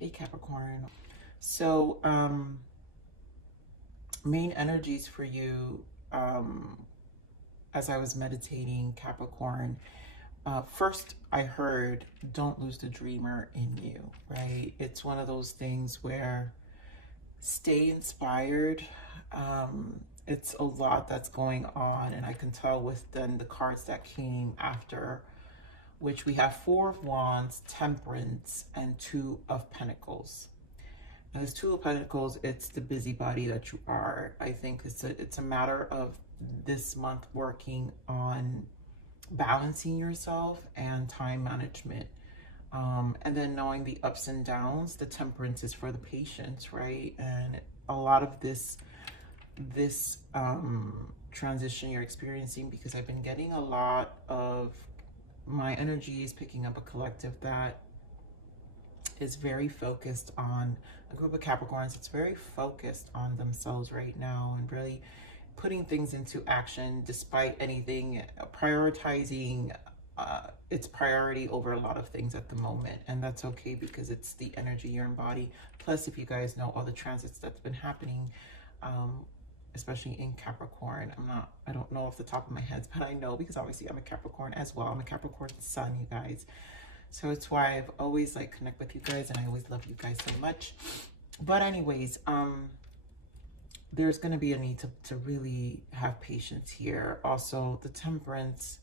Hey Capricorn. So, main energies for you, as I was meditating, Capricorn. First, I heard, don't lose the dreamer in you, right? It's one of those things where stay inspired. It's a lot that's going on, and I can tell with then the cards that came after, which we have Four of Wands, Temperance, and Two of Pentacles. And this Two of Pentacles, it's the busybody that you are. I think it's a matter of this month working on balancing yourself and time management. And then knowing the ups and downs. The Temperance is for the patience, right? And a lot of this transition you're experiencing, because I've been getting a lot of my energy is picking up a collective that is very focused on a group of Capricorns. It's very focused on themselves right now and really putting things into action despite anything, prioritizing its priority over a lot of things at the moment. And that's okay, because it's the energy you're embody. Plus, if you guys know all the transits that's been happening, especially in Capricorn, I don't know off the top of my head, but I know because obviously I'm a Capricorn as well. I'm a Capricorn sun, you guys. So it's why I've always like connect with you guys, and I always love you guys so much. But anyways, there's going to be a need to really have patience here. Also, the Temperance,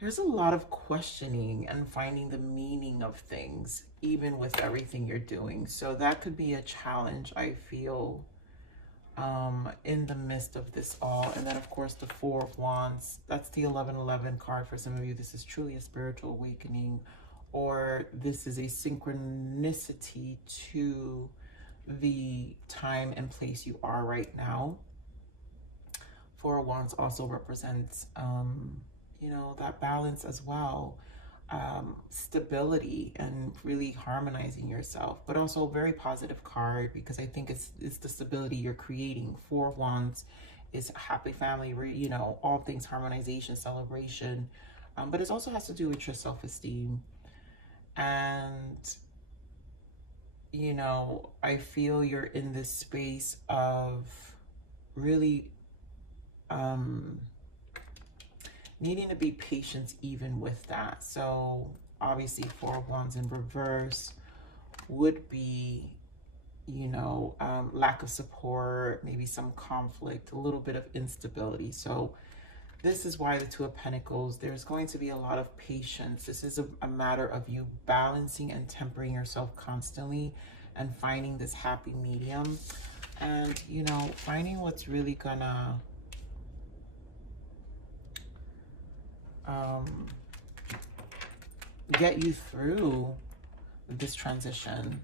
there's a lot of questioning and finding the meaning of things, even with everything you're doing. So that could be a challenge, I feel, in the midst of this all. And then, of course, the Four of Wands, that's the 1111 card. For some of you, this is truly a spiritual awakening, or this is a synchronicity to the time and place you are right now. Four of Wands also represents, you know, that balance as well. Stability and really harmonizing yourself, but also a very positive card, because I think it's the stability you're creating. Four of Wands is a happy family, you know, all things harmonization, celebration, but it also has to do with your self-esteem. And you know, I feel you're in this space of really needing to be patient even with that. So obviously Four of Wands in reverse would be, you know, lack of support, maybe some conflict, a little bit of instability. So this is why the Two of Pentacles, there's going to be a lot of patience. This is a matter of you balancing and tempering yourself constantly and finding this happy medium. And, you know, finding what's really gonna get you through this transition.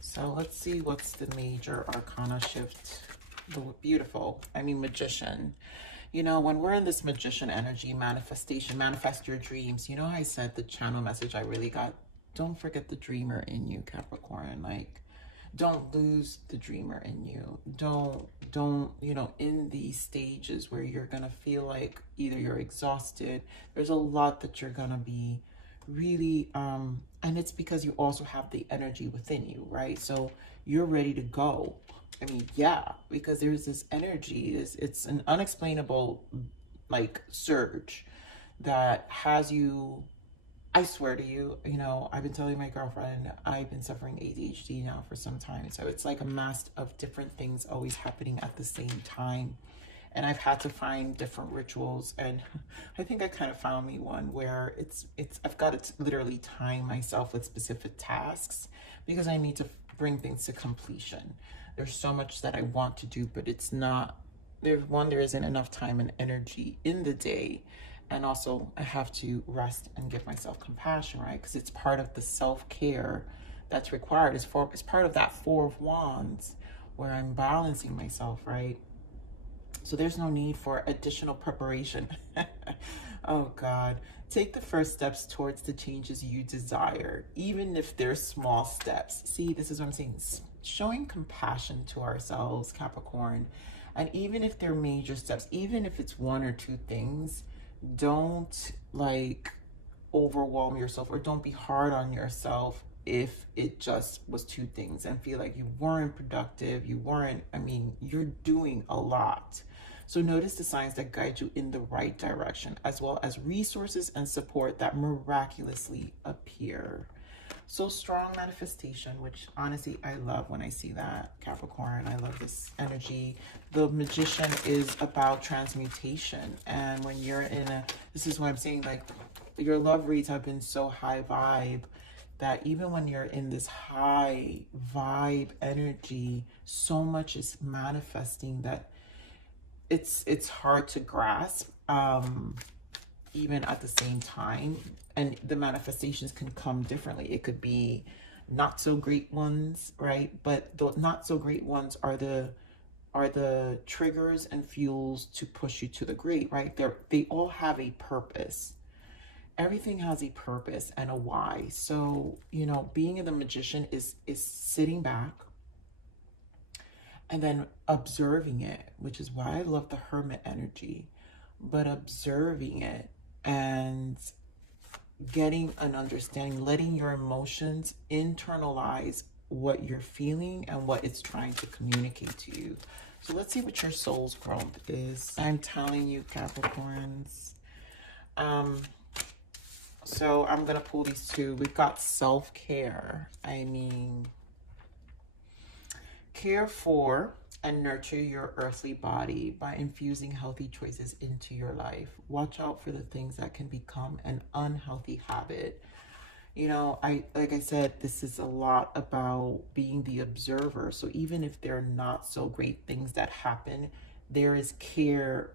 So let's see what's the major arcana shift. The beautiful, I mean, Magician. You know, when we're in this Magician energy, manifestation, manifest your dreams. You know, I said the channel message I really got, don't forget the dreamer in you, Capricorn. Like, don't lose the dreamer in you. Don't, you know, in these stages where you're going to feel like either you're exhausted, there's a lot that you're going to be really, and it's because you also have the energy within you, right? So you're ready to go. I mean, yeah, because there's this energy, it's an unexplainable, like, surge that has you, I swear to you, you know, I've been telling my girlfriend, I've been suffering ADHD now for some time. So it's like a mass of different things always happening at the same time. And I've had to find different rituals. And I think I kind of found me one where I've got to literally time myself with specific tasks, because I need to bring things to completion. There's so much that I want to do, but it's not, there isn't enough time and energy in the day. And also I have to rest and give myself compassion, right? Because it's part of the self-care that's required. It's part of that Four of Wands where I'm balancing myself, right? So there's no need for additional preparation. Oh God. Take the first steps towards the changes you desire, even if they're small steps. See, this is what I'm saying. Showing compassion to ourselves, Capricorn. And even if they're major steps, even if it's one or two things, don't like overwhelm yourself, or don't be hard on yourself if it just was two things and feel like you weren't productive, you weren't, I mean, you're doing a lot. So notice the signs that guide you in the right direction, as well as resources and support that miraculously appear. So strong manifestation, which honestly I love when I see that, Capricorn. I love this energy. The Magician is about transmutation, and when you're in a, this is what I'm saying, like your love reads have been so high vibe that even when you're in this high vibe energy, so much is manifesting that it's hard to grasp, even at the same time. And the manifestations can come differently. It could be not so great ones, right? But the not so great ones are the triggers and fuels to push you to the great, right? They all have a purpose. Everything has a purpose and a why. So, you know, being in the Magician is sitting back and then observing it, which is why I love the Hermit energy, but observing it and getting an understanding, letting your emotions internalize what you're feeling and what it's trying to communicate to you. So let's see what your soul's growth is. I'm telling you, Capricorns. So I'm going to pull these two. We've got self-care. I mean, care for and nurture your earthly body by infusing healthy choices into your life. Watch out for the things that can become an unhealthy habit. You know, like I said, this is a lot about being the observer. So even if they're not so great things that happen, there is care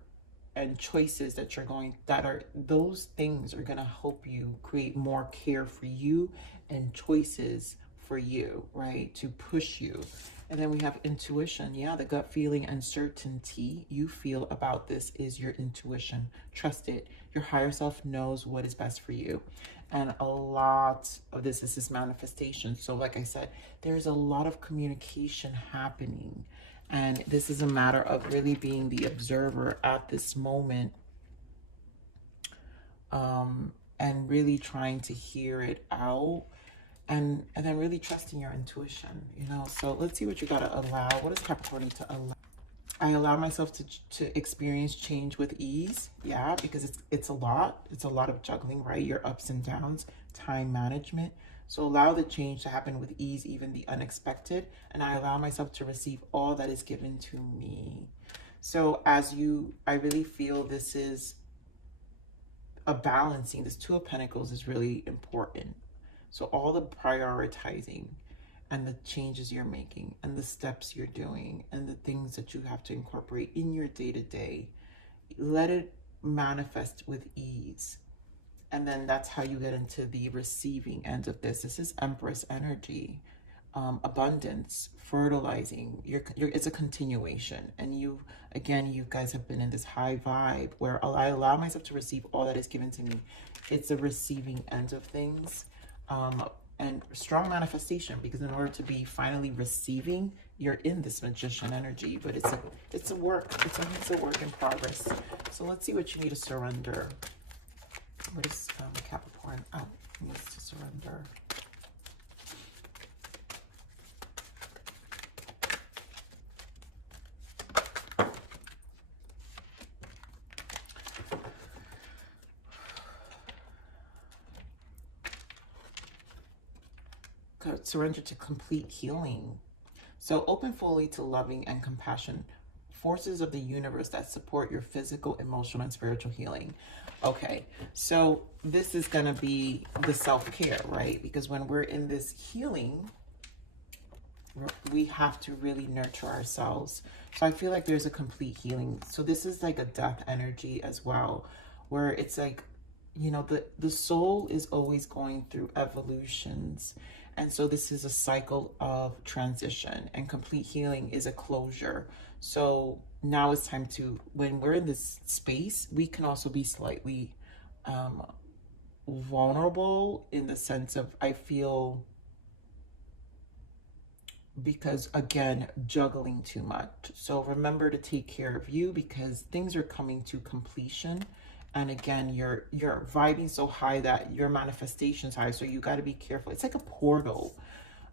and choices that you're going, that are, those things are going to help you create more care for you and choices for you, right? To push you. And then we have intuition. Yeah, the gut feeling and certainty you feel about this is your intuition. Trust it. Your higher self knows what is best for you. And a lot of this is manifestation. So like I said, there's a lot of communication happening. And this is a matter of really being the observer at this moment, and really trying to hear it out, and then really trusting your intuition, you know. So let's see what you got to allow. What is Capricorn need to allow? I allow myself to experience change with ease. Yeah, because it's a lot. It's a lot of juggling, right? Your ups and downs, time management. So allow the change to happen with ease, even the unexpected. And I allow myself to receive all that is given to me. So I really feel this is a balancing. This Two of Pentacles is really important. So all the prioritizing and the changes you're making and the steps you're doing and the things that you have to incorporate in your day-to-day, let it manifest with ease. And then that's how you get into the receiving end of this. This is Empress energy, abundance, fertilizing. It's a continuation. And you guys have been in this high vibe where I allow myself to receive all that is given to me. It's a receiving end of things. And strong manifestation, because in order to be finally receiving, you're in this Magician energy. But it's a work. It's a work in progress. So let's see what you need to surrender. What is Capricorn needs to surrender? Surrender to complete healing. So open fully to loving and compassion, forces of the universe that support your physical, emotional, and spiritual healing. Okay, so this is going to be the self-care, right? Because when we're in this healing, we have to really nurture ourselves. So I feel like there's a complete healing. So this is like a death energy as well, where it's like, you know, the soul is always going through evolutions. And so this is a cycle of transition, and complete healing is a closure. So now it's time to, when we're in this space, we can also be slightly vulnerable in the sense of, I feel, because again, juggling too much. So remember to take care of you, because things are coming to completion. And again, you're vibing so high that your manifestation's high. So you got to be careful. It's like a portal.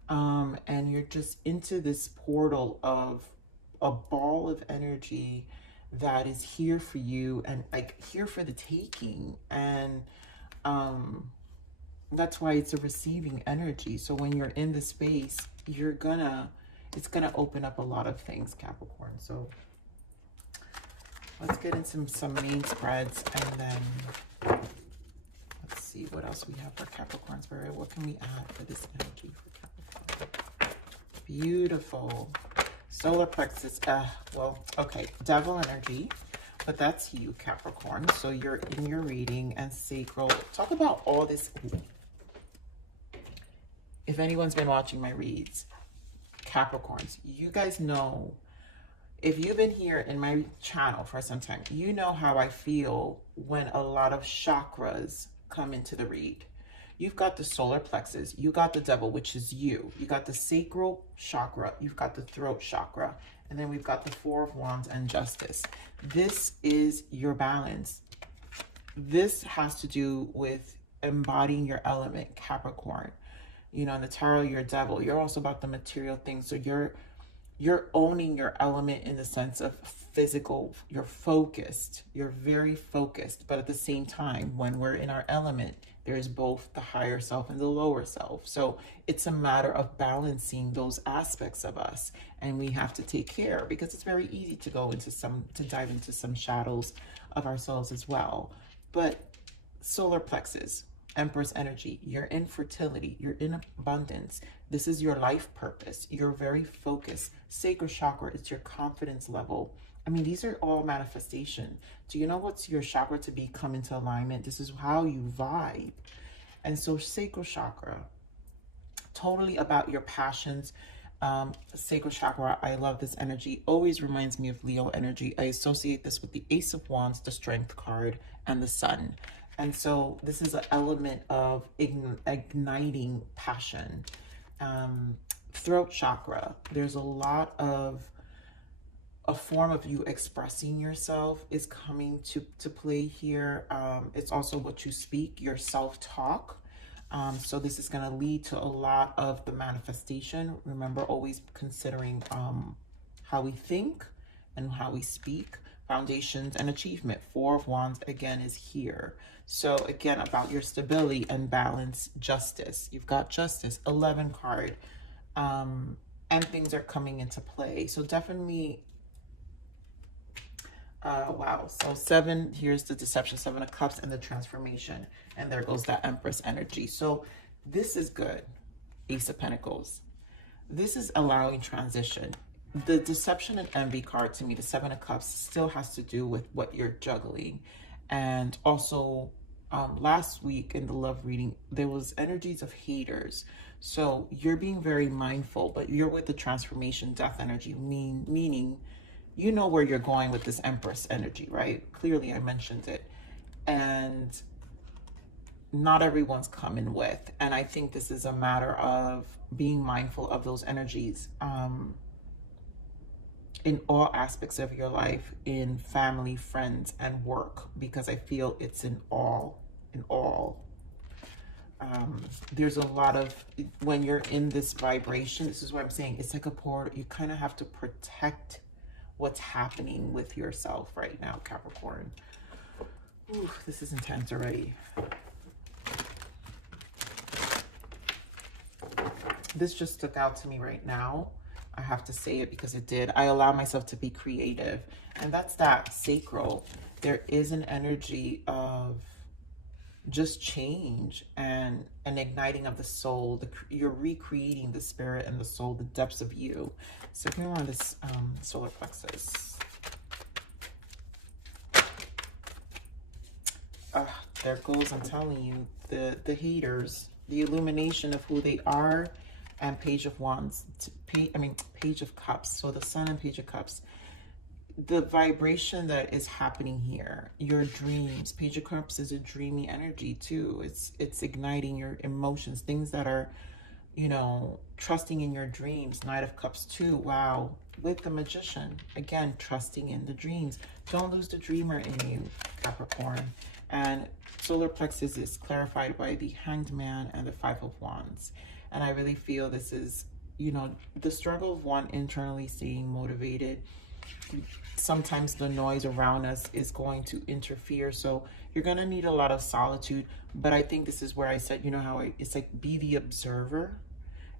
And you're just into this portal of a ball of energy that is here for you and like here for the taking. And that's why it's a receiving energy. So when you're in the space, it's gonna open up a lot of things, Capricorn. So let's get into some main spreads, and then let's see what else we have for Capricorn Spirit. What can we add for this energy for Capricorn? Beautiful. Solar plexus. Well, okay. Devil energy. But that's you, Capricorn. So you're in your reading and sacral. Talk about all this. If anyone's been watching my reads, Capricorns, you guys know, if you've been here in my channel for some time, you know how I feel when a lot of chakras come into the read. You've got the solar plexus, you got the devil, which is you. You got the sacral chakra, you've got the throat chakra, and then we've got the Four of Wands and Justice. This is your balance. This has to do with embodying your element, Capricorn. You know, in the tarot, you're a devil. You're also about the material things. So you're owning your element in the sense of physical. You're focused. You're very focused. But at the same time, when we're in our element, there's both the higher self and the lower self. So it's a matter of balancing those aspects of us. And we have to take care, because it's very easy to dive into some shadows of ourselves as well. But solar plexus, Empress energy, you're in fertility, you're in abundance. This is your life purpose. You're very focused. Sacral chakra, it's your confidence level. I mean, these are all manifestation. Do you know what's your chakra to come into alignment? This is how you vibe. And so sacral chakra, totally about your passions. Sacral chakra, I love this energy. Always reminds me of Leo energy. I associate this with the Ace of Wands, the Strength card, and the Sun. And so this is an element of igniting passion. Throat chakra, there's a lot of a form of you expressing yourself is coming to play here. It's also what you speak, your self-talk. So this is going to lead to a lot of the manifestation. Remember, always considering how we think and how we speak. Foundations and achievement. Four of Wands again is here. So again, about your stability and balance. Justice, you've got Justice, 11 card, and things are coming into play. So definitely wow. So 7, here's the deception, 7 of Cups, and the transformation, and there goes that Empress energy. So this is good. Ace of Pentacles, this is allowing transition. The deception and envy card, to me, the 7 of Cups, still has to do with what you're juggling. And also, last week in the love reading, there was energies of haters. So you're being very mindful, but you're with the transformation death energy, meaning you know where you're going with this Empress energy, right? Clearly, I mentioned it. And not everyone's coming with. And I think this is a matter of being mindful of those energies. In all aspects of your life, in family, friends, and work, because I feel it's in all. There's a lot of, when you're in this vibration, this is what I'm saying, it's like a portal. You kind of have to protect what's happening with yourself right now, Capricorn. Ooh, this is intense already. This just stuck out to me right now. I have to say it because it did. I allow myself to be creative. And that's that sacral. There is an energy of just change and an igniting of the soul. You're recreating the spirit and the soul, the depths of you. So if you're on this solar plexus. There goes, I'm telling you, the haters, the illumination of who they are. And Page of Wands, Page of Cups. So the Sun and Page of Cups. The vibration that is happening here, your dreams. Page of Cups is a dreamy energy too. It's igniting your emotions, things that are, you know, trusting in your dreams. Knight of Cups too. Wow. With the Magician, again, trusting in the dreams. Don't lose the dreamer in you, Capricorn. And solar plexus is clarified by the Hanged Man and the Five of Wands. And I really feel this is, you know, the struggle of one internally staying motivated. Sometimes the noise around us is going to interfere, so you're going to need a lot of solitude. But I think this is where I said, you know how it's like, be the observer.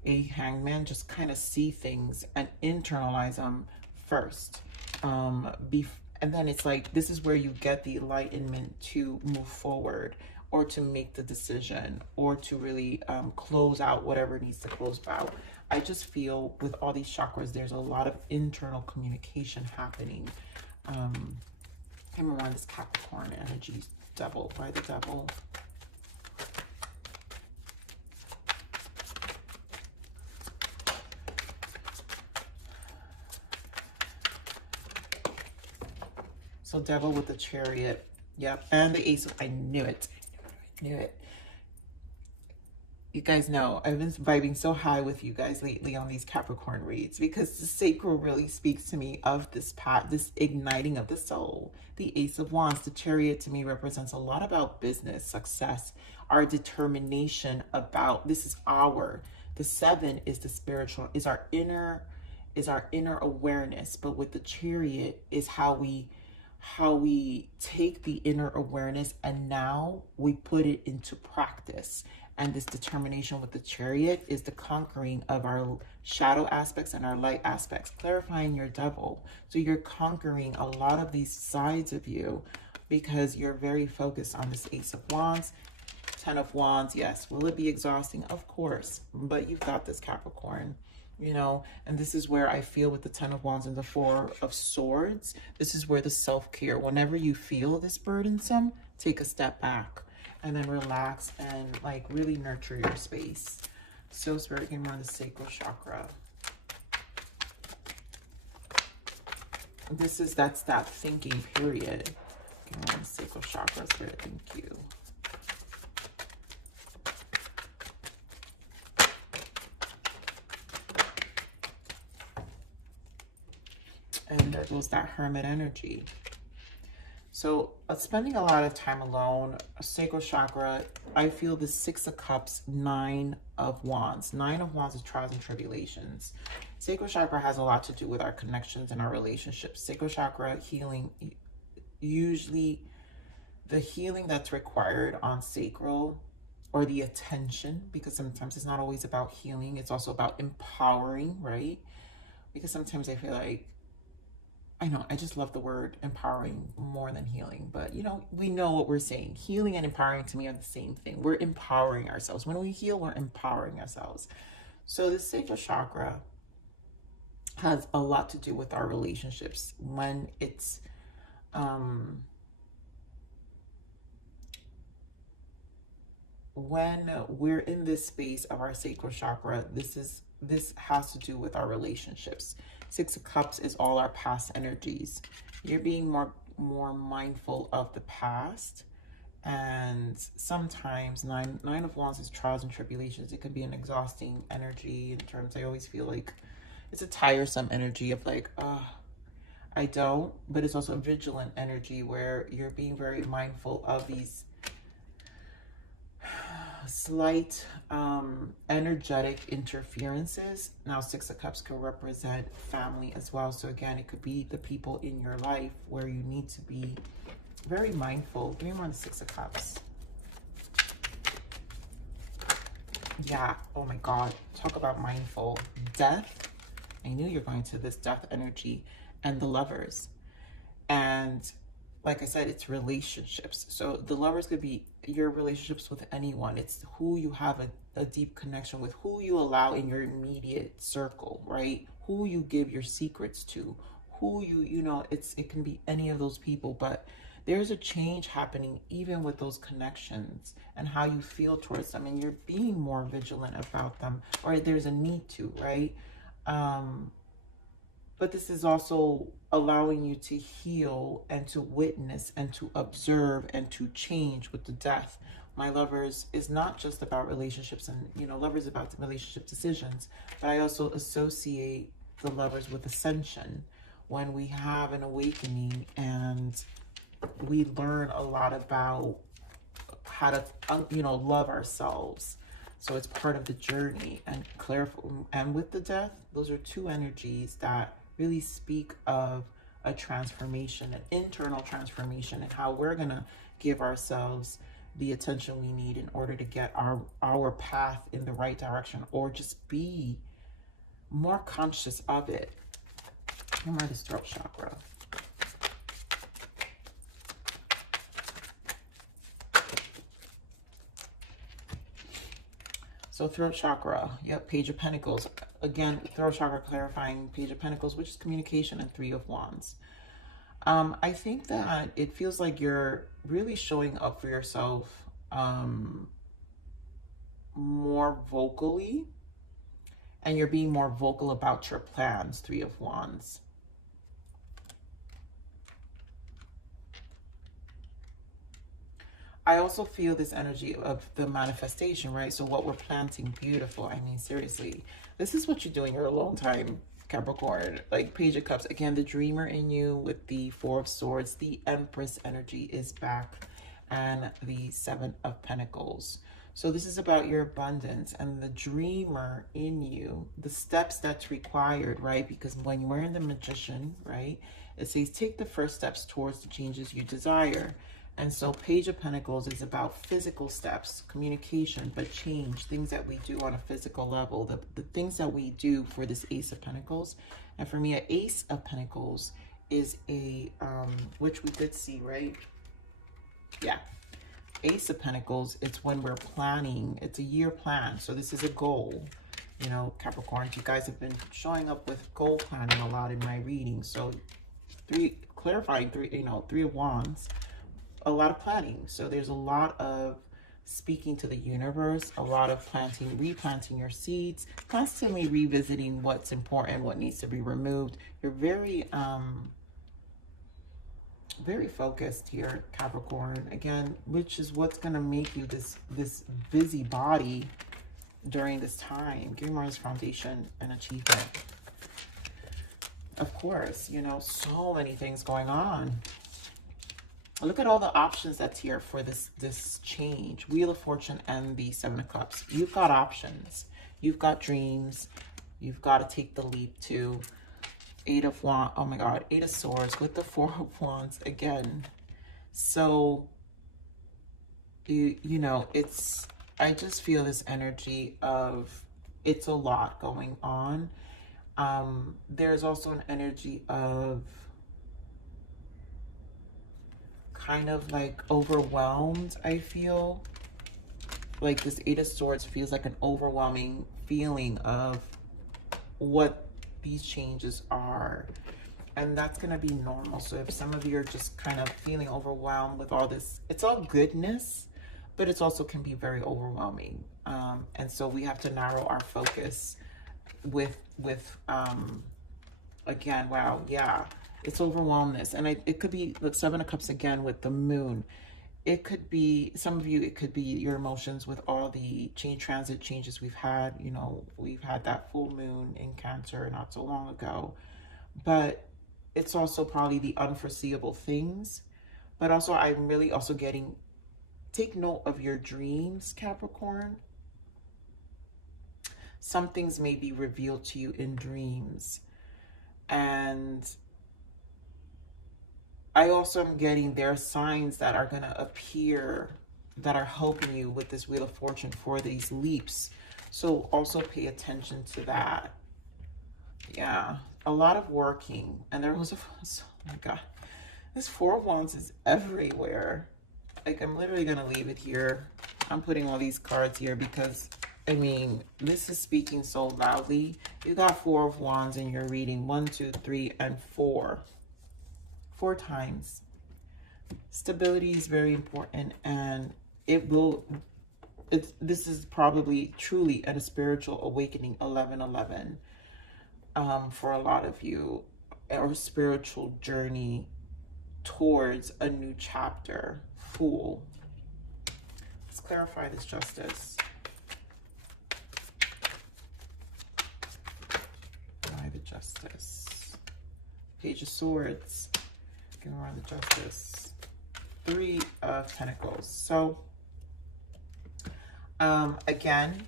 A hangman, just kind of see things and internalize them first. And then it's like, this is where you get the enlightenment to move forward, or to make the decision, or to really close out whatever needs to close out. I just feel with all these chakras, there's a lot of internal communication happening. And we're on this Capricorn energy, devil, by the devil. So devil with the Chariot. Yep. And the Ace of, I knew it. I knew it. You guys know I've been vibing so high with you guys lately on these Capricorn reads, because the sacral really speaks to me of this path, this igniting of the soul. The Ace of Wands, the Chariot, to me represents a lot about business, success, our determination about, this is the 7 is the spiritual, is our inner awareness. But with the Chariot is how we take the inner awareness and now we put it into practice. And this determination with the Chariot is the conquering of our shadow aspects and our light aspects, clarifying your devil. So you're conquering a lot of these sides of you because you're very focused on this Ace of Wands, 10 of Wands. Yes, will it be exhausting? Of course, but you've got this, Capricorn. You know, and this is where I feel with the 10 of Wands and the 4 of Swords, this is where the self-care, whenever you feel this burdensome, take a step back and then relax and like really nurture your space. So Spirit, give me on the sacral chakra. That's that thinking period. Give me on the sacral chakra, Spirit, thank you. And there goes that Hermit energy. So spending a lot of time alone, sacral chakra, I feel the 6 of Cups, 9 of Wands. 9 of Wands is trials and tribulations. Sacral chakra has a lot to do with our connections and our relationships. Sacral chakra healing, usually the healing that's required on sacral, or the attention, because sometimes it's not always about healing, it's also about empowering, right? Because sometimes I feel like, I know, I just love the word empowering more than healing, but you know, we know what we're saying. Healing and empowering to me are the same thing. We're empowering ourselves. When we heal, we're empowering ourselves. So the sacral chakra has a lot to do with our relationships. When it's, when we're in this space of our sacral chakra, this has to do with our relationships. 6 of Cups is all our past energies. You're being more mindful of the past. And sometimes 9 of Wands is trials and tribulations. It could be an exhausting energy in terms, I always feel like it's a tiresome energy of like, I don't, but it's also a vigilant energy where you're being very mindful of these slight energetic interferences. Now 6 of Cups can represent family as well. So again, it could be the people in your life where you need to be very mindful. Give me more on the 6 of Cups. Yeah, oh my God, talk about mindful. Death, I knew you're going to this death energy, and the Lovers. And like I said, it's relationships. So the Lovers could be your relationships with anyone. It's who you have a deep connection with, who you allow in your immediate circle, right? Who you give your secrets to, who you know, it can be any of those people, but there's a change happening even with those connections and how you feel towards them, and you're being more vigilant about them, or there's a need to, right? But this is also allowing you to heal and to witness and to observe and to change with the death. My Lovers is not just about relationships and, you know, Lovers about the relationship decisions, but I also associate the Lovers with ascension, when we have an awakening and we learn a lot about how to, you know, love ourselves. So it's part of the journey. And and with the death, those are two energies that really speak of a transformation, an internal transformation, and how we're gonna give ourselves the attention we need in order to get our path in the right direction, or just be more conscious of it. Remember this throat chakra. So throat chakra, yep, Page of Pentacles. Again, throat chakra clarifying Page of Pentacles, which is communication, and Three of Wands. I think that it feels like you're really showing up for yourself more vocally, and you're being more vocal about your plans, Three of Wands. I also feel this energy of the manifestation, right? So what we're planting, beautiful. I mean, seriously, this is what you're doing. You're a long time Capricorn, like Page of Cups. Again, the dreamer in you with the Four of Swords, the Empress energy is back, and the Seven of Pentacles. So this is about your abundance and the dreamer in you, the steps that's required, right? Because when we're in the Magician, right, it says take the first steps towards the changes you desire. And so Page of Pentacles is about physical steps, communication, but change, things that we do on a physical level, the things that we do for this Ace of Pentacles. And for me, an Ace of Pentacles is a, which we did see, right? Yeah. Ace of Pentacles, it's when we're planning, it's a year plan. So this is a goal. You know, Capricorn, you guys have been showing up with goal planning a lot in my reading. So clarifying Three of Wands, a lot of planning. So there's a lot of speaking to the universe, a lot of replanting your seeds, constantly revisiting what's important, what needs to be removed. You're very focused here, Capricorn, again, which is what's going to make you this busy body during this time. Give Mars foundation and achievement. Of course, you know, so many things going on. Look at all the options that's here for this change. Wheel of Fortune and the Seven of Cups. You've got options. You've got dreams. You've got to take the leap too. Eight of Wands. Oh my God. Eight of Swords with the Four of Wands again. So, you know, I just feel this energy of it's a lot going on. There's also an energy of kind of like overwhelmed. I feel like this Eight of Swords feels like an overwhelming feeling of what these changes are, and that's going to be normal. So if some of you are just kind of feeling overwhelmed with all this, it's all goodness, but it's also can be very overwhelming, and so we have to narrow our focus with again, wow, yeah, it's overwhelmness. And it could be the Seven of Cups again with the Moon. It could be, some of you, it could be your emotions with all the transit changes we've had. You know, we've had that full moon in Cancer not so long ago. But it's also probably the unforeseeable things. But also, I'm really also getting, take note of your dreams, Capricorn. Some things may be revealed to you in dreams. And I also am getting there are signs that are going to appear that are helping you with this Wheel of Fortune for these leaps. So also pay attention to that. Yeah, a lot of working. And there was oh my God, this Four of Wands is everywhere. Like, I'm literally going to leave it here. I'm putting all these cards here because, I mean, this is speaking so loudly. You got Four of Wands in your reading. 1, 2, 3, and 4. 4 times. Stability is very important, and this is probably truly at a spiritual awakening. 11:11 for a lot of you, or spiritual journey towards a new chapter. Fool. Let's clarify this Justice. Why the Justice? Page of Swords. Around the Justice. Three of Pentacles. So, again,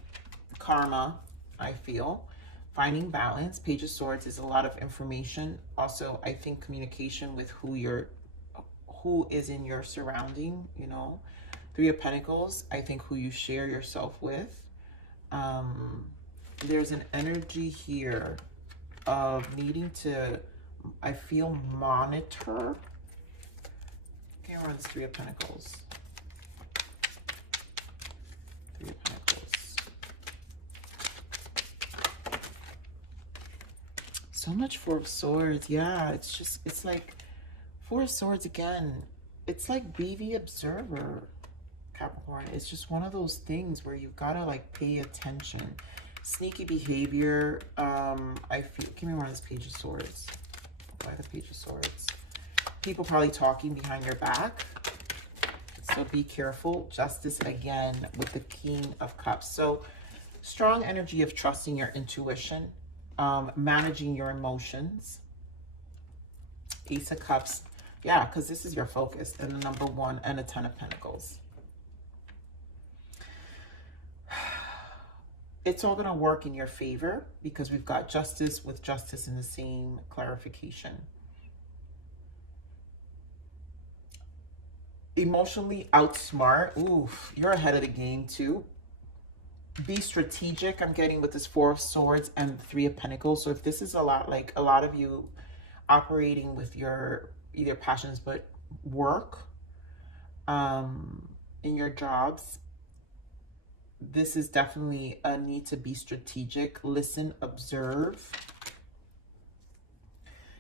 karma, I feel. Finding balance. Page of Swords is a lot of information. Also, I think communication with who is in your surrounding, you know. Three of Pentacles, I think who you share yourself with. There's an energy here of needing to, I feel, monitor. Okay, we're on this Three of Pentacles. Three of Pentacles. So much Four of Swords. Yeah, it's just, it's like Four of Swords again. It's like be the observer, Capricorn. It's just one of those things where you've got to like pay attention. Sneaky behavior. I feel, give me one of this Page of Swords. Why the Page of Swords? People probably talking behind your back. So be careful. Justice again with the King of Cups. So strong energy of trusting your intuition, managing your emotions. Ace of Cups. Yeah, because this is your focus. And the number one, and a Ten of Pentacles. It's all going to work in your favor because we've got justice with justice in the same clarification. Emotionally outsmart. Oof, you're ahead of the game too. Be strategic. I'm getting with this Four of Swords and Three of Pentacles. So if this is a lot, like a lot of you operating with your either passions but work in your jobs, this is definitely a need to be strategic. Listen, observe.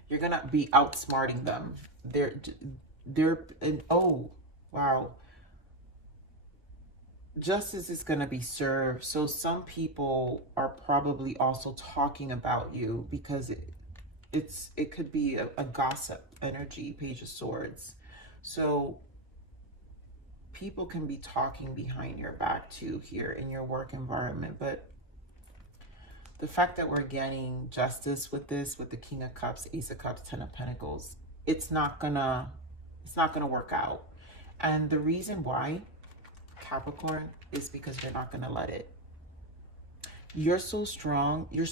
You're gonna be outsmarting them. And oh wow, justice is going to be served. So some people are probably also talking about you because it could be a gossip energy, Page of Swords. So people can be talking behind your back too here in your work environment. But the fact that we're getting justice with this, with the King of Cups, Ace of Cups, Ten of Pentacles, it's not gonna work out. And the reason why, Capricorn, is because you're not gonna let it. You're so strong. You're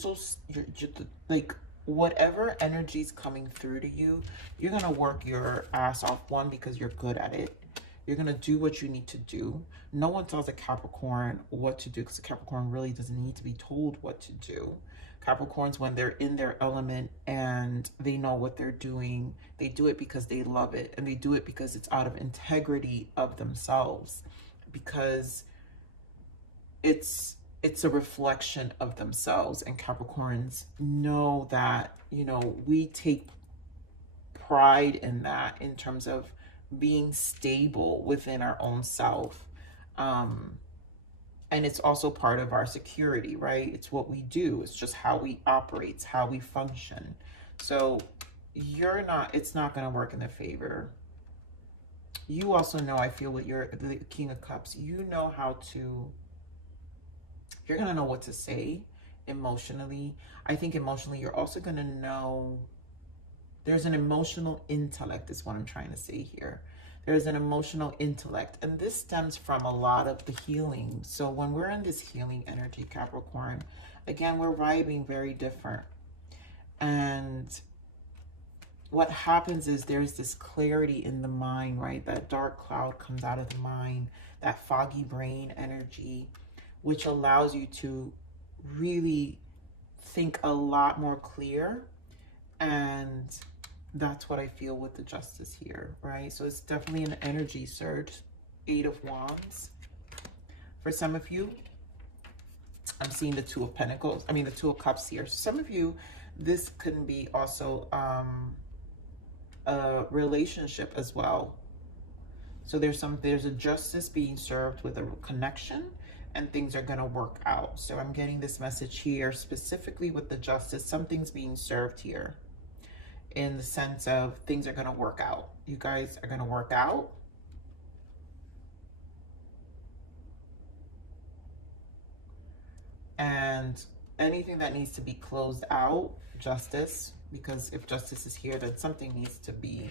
like, whatever energy's coming through to you, you're gonna work your ass off. One, because you're good at it. You're gonna do what you need to do. No one tells a Capricorn what to do because a Capricorn really doesn't need to be told what to do. Capricorns, when they're in their element and they know what they're doing, they do it because they love it, and they do it because it's out of integrity of themselves, because it's a reflection of themselves. And Capricorns know that, you know, we take pride in that, in terms of being stable within our own self. And it's also part of our security, right? It's what we do. It's just how we operate. It's how we function. So it's not going to work in their favor. You also know, I feel, with the King of Cups, you know how to, you're going to know what to say emotionally. I think emotionally, you're also going to know, there's an emotional intellect is what I'm trying to say here. There's an emotional intellect, and this stems from a lot of the healing. So when we're in this healing energy, Capricorn, again, we're vibing very different. And what happens is there's this clarity in the mind, right? That dark cloud comes out of the mind, that foggy brain energy, which allows you to really think a lot more clear. And that's what I feel with the justice here, right? So it's definitely an energy surge. Eight of Wands. For some of you, I'm seeing the Two of Pentacles. I mean, the Two of Cups here. So some of you, this can be also a relationship as well. So there's a justice being served with a connection, and things are going to work out. So I'm getting this message here specifically with the justice. Something's being served here, in the sense of things are going to work out. You guys are going to work out. And anything that needs to be closed out, justice, because if justice is here, then something needs to be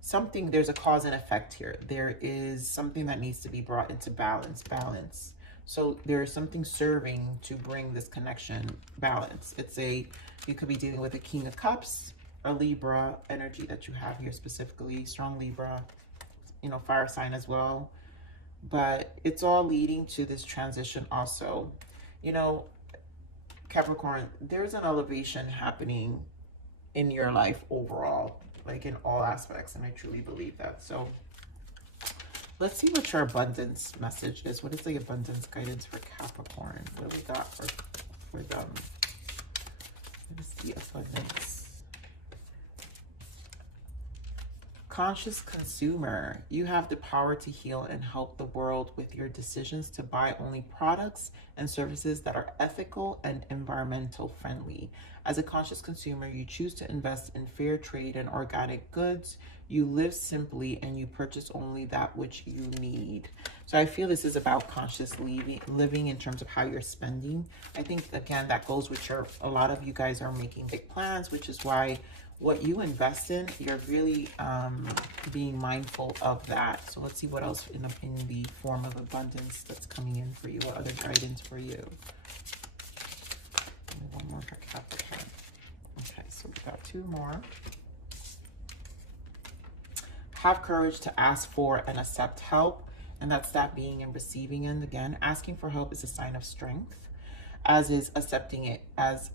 something, there's a cause and effect here. There is something that needs to be brought into balance. So there's something serving to bring this connection balance. You could be dealing with a King of Cups, a Libra energy that you have here specifically, strong Libra, you know, fire sign as well. But it's all leading to this transition also. You know, Capricorn, there's an elevation happening in your life overall, like in all aspects, and I truly believe that. So let's see what your abundance message is. What is the abundance guidance for Capricorn? What do we got for them? What is the abundance? Conscious consumer. You have the power to heal and help the world with your decisions to buy only products and services that are ethical and environmental friendly. As a conscious consumer, you choose to invest in fair trade and organic goods. You live simply and you purchase only that which you need. So I feel this is about conscious living in terms of how you're spending. I think, again, that goes with a lot of you guys are making big plans, which is why what you invest in, you're really being mindful of that. So let's see what else in the form of abundance that's coming in for you. What other guidance for you? One more for Capricorn. Okay, so we got 2 more. Have courage to ask for and accept help. And that's that being and receiving end. Again, asking for help is a sign of strength, as is accepting it as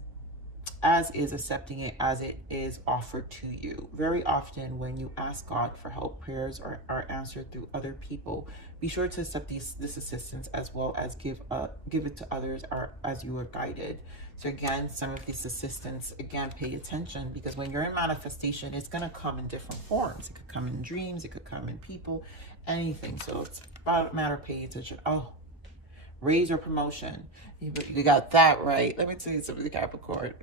it is offered to you. Very often when you ask God for help, prayers are answered through other people. Be sure to accept this assistance as well as give it to others as you are guided. So again, some of this assistance, again, pay attention, because when you're in manifestation, it's going to come in different forms. It could come in dreams, it could come in people, anything. So it's about a matter of paying attention. Oh, raise or promotion. You got that right. Let me tell you something, Capricorn.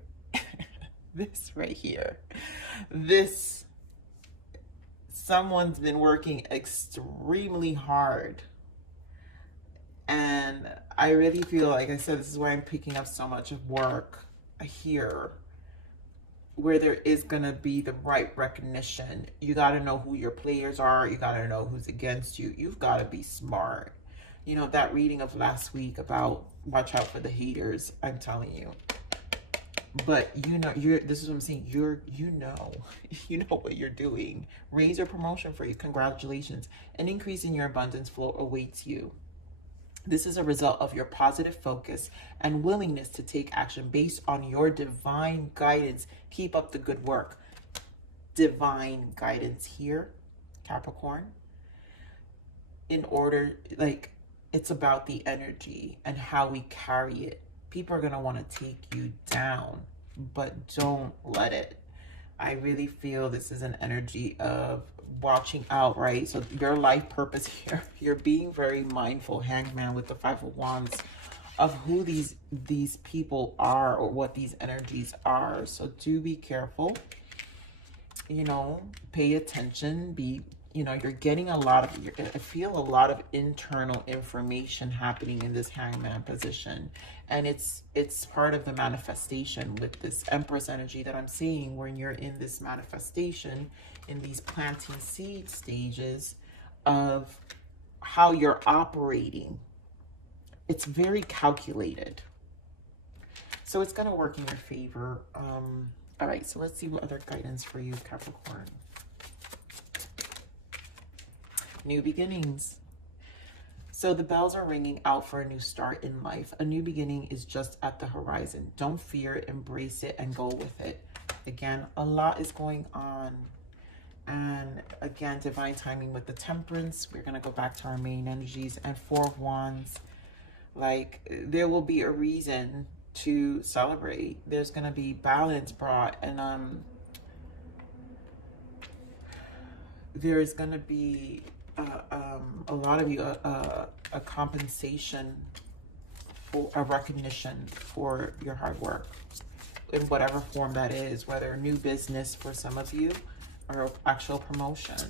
This right here, someone's been working extremely hard, and I really feel, like I said, this is why I'm picking up so much of work here, where there is going to be the right recognition. You got to know who your players are. You got to know who's against you. You've got to be smart. You know, that reading of last week about watch out for the haters, I'm telling you. But you know, this is what I'm saying. You know what you're doing. Raise your promotion for you. Congratulations. An increase in your abundance flow awaits you. This is a result of your positive focus and willingness to take action based on your divine guidance. Keep up the good work. Divine guidance here, Capricorn. In order, like, it's about the energy and how we carry it. People are going to want to take you down, but don't let it. I really feel this is an energy of watching out, right? So your life purpose here, you're being very mindful, Hanged Man with the 5 of Wands, of who these people are or what these energies are. So do be careful, you know, pay attention, you're getting I feel a lot of internal information happening in this Hangman position. And it's part of the manifestation with this Empress energy that I'm seeing, when you're in this manifestation, in these planting seed stages of how you're operating. It's very calculated. So it's going to work in your favor. All right, so let's see what other guidance for you, Capricorn. New beginnings. So the bells are ringing out for a new start in life. A new beginning is just at the horizon. Don't fear it, embrace it, and go with it. Again, a lot is going on. And again, divine timing with the Temperance. We're going to go back to our main energies. And 4 of Wands. Like, there will be a reason to celebrate. There's going to be balance brought. And there's going to be a lot of you a compensation for a recognition for your hard work in whatever form that is, whether new business for some of you or actual promotion,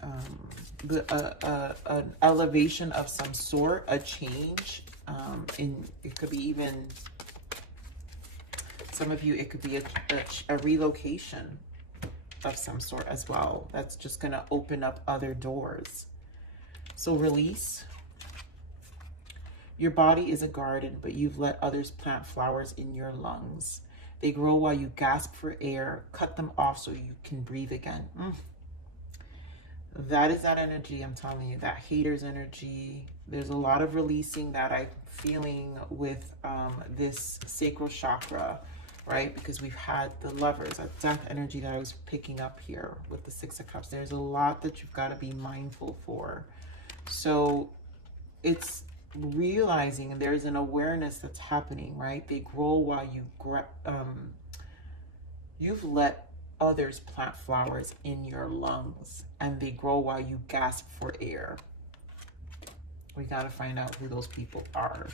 an elevation of some sort, a change, it could be even some of you, it could be a relocation. of some sort as well. That's just going to open up other doors. So release. Your body is a garden, but you've let others plant flowers in your lungs. They grow while you gasp for air. Cut them off so you can breathe again. That is that energy, I'm telling you, that hater's energy. There's a lot of releasing that I'm feeling with this sacral chakra, right? Because we've had the Lovers, that death energy that I was picking up here with the Six of Cups. There's a lot that you've got to be mindful for. So it's realizing, and there's an awareness that's happening, right? They grow while you you've let others plant flowers in your lungs, and they grow while you gasp for air. We got to find out who those people are.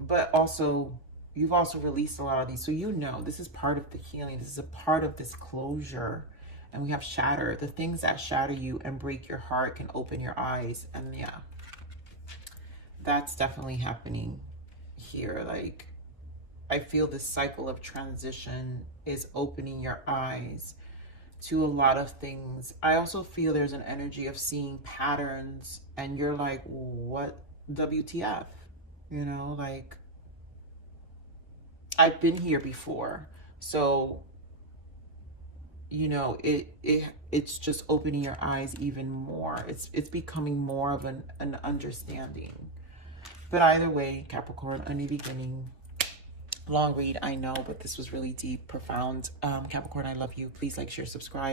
But also, you've also released a lot of these. So you know, this is part of the healing. This is a part of this closure. And we have shatter. The things that shatter you and break your heart can open your eyes. And yeah, that's definitely happening here. Like, I feel this cycle of transition is opening your eyes to a lot of things. I also feel there's an energy of seeing patterns and you're like, what WTF? You know, like, I've been here before. So, you know, it's just opening your eyes even more. It's becoming more of an understanding. But either way, Capricorn, a new beginning. Long read, I know, but this was really deep, profound. Capricorn, I love you. Please like, share, subscribe.